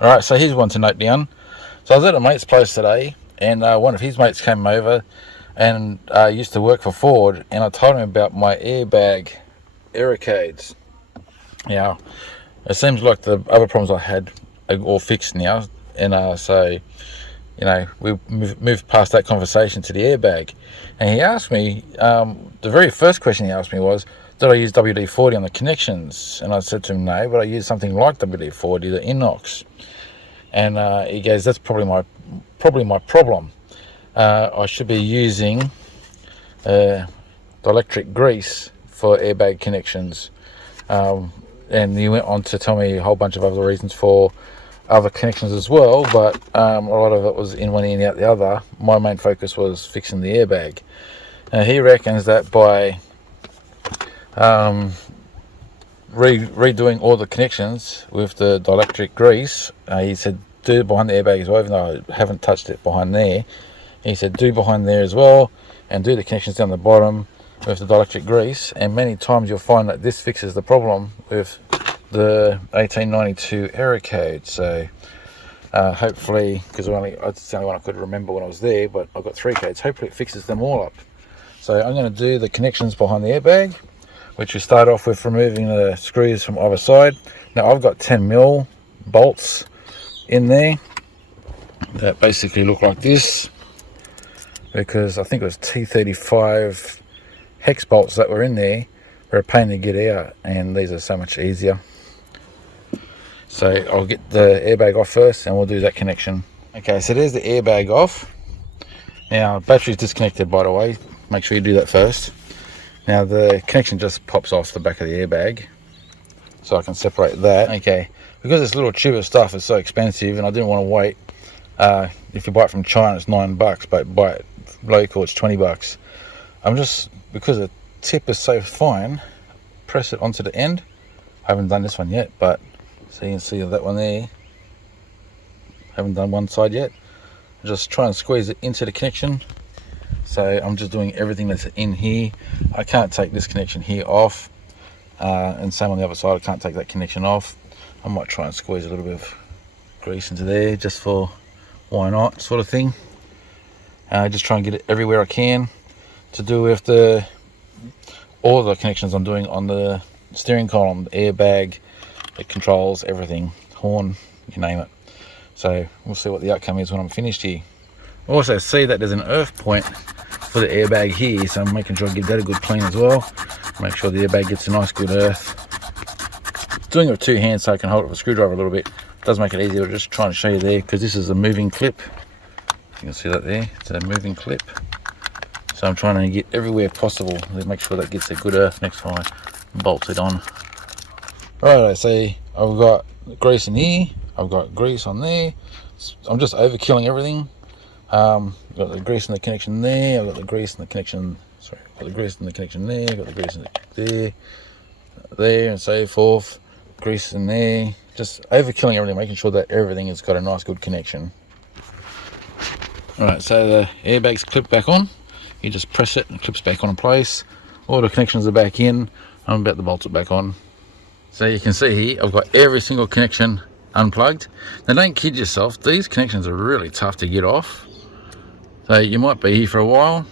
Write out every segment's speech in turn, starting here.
Alright, so here's one to note down. So I was at a mate's place today, and one of his mates came over and used to work for Ford, and I told him about my airbag Aerocades. Now, it seems like the other problems I had are all fixed now, and so, you know, we moved past that conversation to the airbag. And he asked me, the very first question he asked me was, did I use WD-40 on the connections? And I said to him, no, but I used something like WD-40, the inox. And he goes, that's probably my problem. I should be using Dielectric Grease for airbag connections. And he went on to tell me a whole bunch of other reasons for other connections as well, but a lot of it was in one ear and out the other. My main focus was fixing the airbag. He reckons that by redoing all the connections with the Dielectric Grease, he said do it behind the airbag as well, even though I haven't touched it behind there. He said do behind there as well, and do the connections down the bottom with the Dielectric Grease, and many times you'll find that this fixes the problem with the 1892 Aerocade. So hopefully, because it's the only one I could remember when I was there, but I've got 3 codes, hopefully it fixes them all up. So I'm going to do the connections behind the airbag, which we start off with removing the screws from either side. Now I've got 10mm bolts in there that basically look like this, because I think it was T35 hex bolts that were in there were a pain to get out, and these are so much easier. So I'll get the airbag off first and we'll do that connection. Okay, so there's the airbag off. Now battery's disconnected, by the way, make sure you do that first. Now the connection just pops off the back of the airbag, so I can separate that. Okay, because this little tube of stuff is so expensive and I didn't want to wait. If you buy it from China it's $9, but buy it local it's $20. I'm just, because the tip is so fine, press it onto the end. I haven't done this one yet, but so you can see that one there. Haven't done one side yet. Just try and squeeze it into the connection. So I'm just doing everything that's in here. I can't take this connection here off, and same on the other side, I can't take that connection off. I might try and squeeze a little bit of grease into there just for why not sort of thing. Just try and get it everywhere I can, to do with all the connections I'm doing on the steering column, the airbag, the controls, everything, horn, you name it. So we'll see what the outcome is when I'm finished here. Also see that there's an earth point for the airbag here, so I'm making sure I give that a good clean as well. Make sure the airbag gets a nice good earth. Doing it with 2 hands so I can hold it with a screwdriver a little bit. It does make it easier, just trying to show you there, because this is a moving clip. You can see that there, it's a moving clip. So I'm trying to get everywhere possible to make sure that gets a good earth next time I bolt it on. Right, so I've got grease in here, I've got grease on there. I'm just overkilling everything. Got the grease in the connection there, I've got the grease in the connection, got the grease in the connection there, got the grease in the there, and so forth. Grease in there, just overkilling everything, making sure that everything has got a nice good connection. Alright, so the airbag's clipped back on. You just press it and it clips back on in place. All the connections are back in. I'm about to bolt it back on. So you can see here, I've got every single connection unplugged. Now don't kid yourself, these connections are really tough to get off. So you might be here for a while.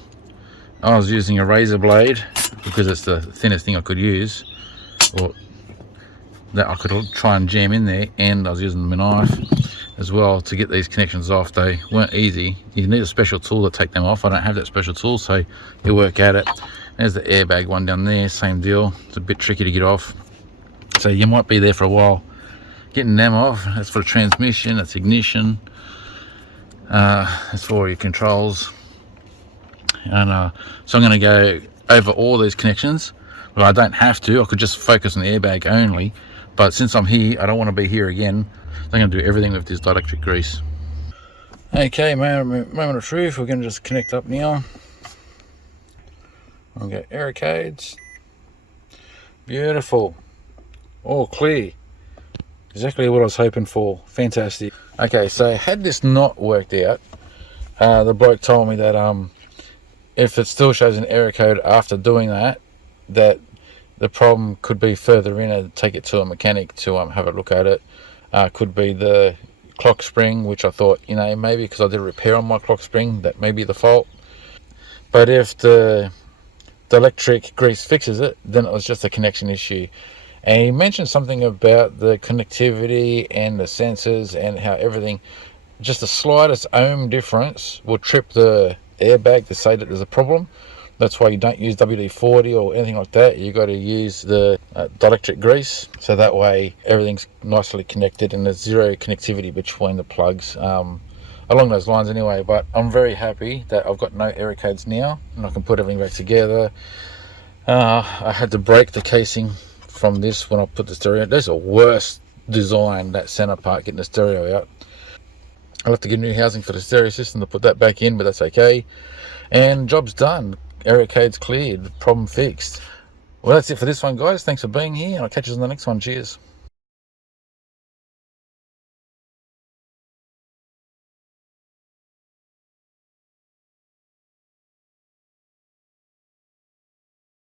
I was using a razor blade because it's the thinnest thing I could use, or that I could try and jam in there, and I was using my knife as well to get these connections off. They weren't easy. You need a special tool to take them off. I don't have that special tool, so you work at it. There's the airbag one down there, same deal. It's a bit tricky to get off. So you might be there for a while getting them off. That's for the transmission, that's ignition, that's for your controls. And so I'm going to go over all these connections. Well, I don't have to, I could just focus on the airbag only, but since I'm here, I don't want to be here again. I'm going to do everything with this Dielectric Grease. Okay, moment of truth, we're going to just connect up now. I'll go Aerocades. Beautiful. All clear. Exactly what I was hoping for. Fantastic. Okay, so had this not worked out, the bloke told me that if it still shows an error code after doing that, that the problem could be further in and take it to a mechanic to have a look at it. Could be the clock spring, which I thought, you know, maybe because I did a repair on my clock spring, that may be the fault. But if the Dielectric Grease fixes it, then it was just a connection issue. And he mentioned something about the connectivity and the sensors and how everything, just the slightest ohm difference will trip the airbag to say that there's a problem. That's why you don't use WD-40 or anything like that. You got to use the Dielectric Grease, so that way everything's nicely connected and there's zero connectivity between the plugs. Along those lines anyway. But I'm very happy that I've got no error codes now and I can put everything back together. I had to break the casing from this when I put the stereo. There's a worse design, that center part, getting the stereo out. I'll have to get new housing for the stereo system to put that back in, but that's okay. And job's done. Error codes cleared, problem fixed. Well, that's it for this one, guys. Thanks for being here, and I'll catch you on the next one. Cheers.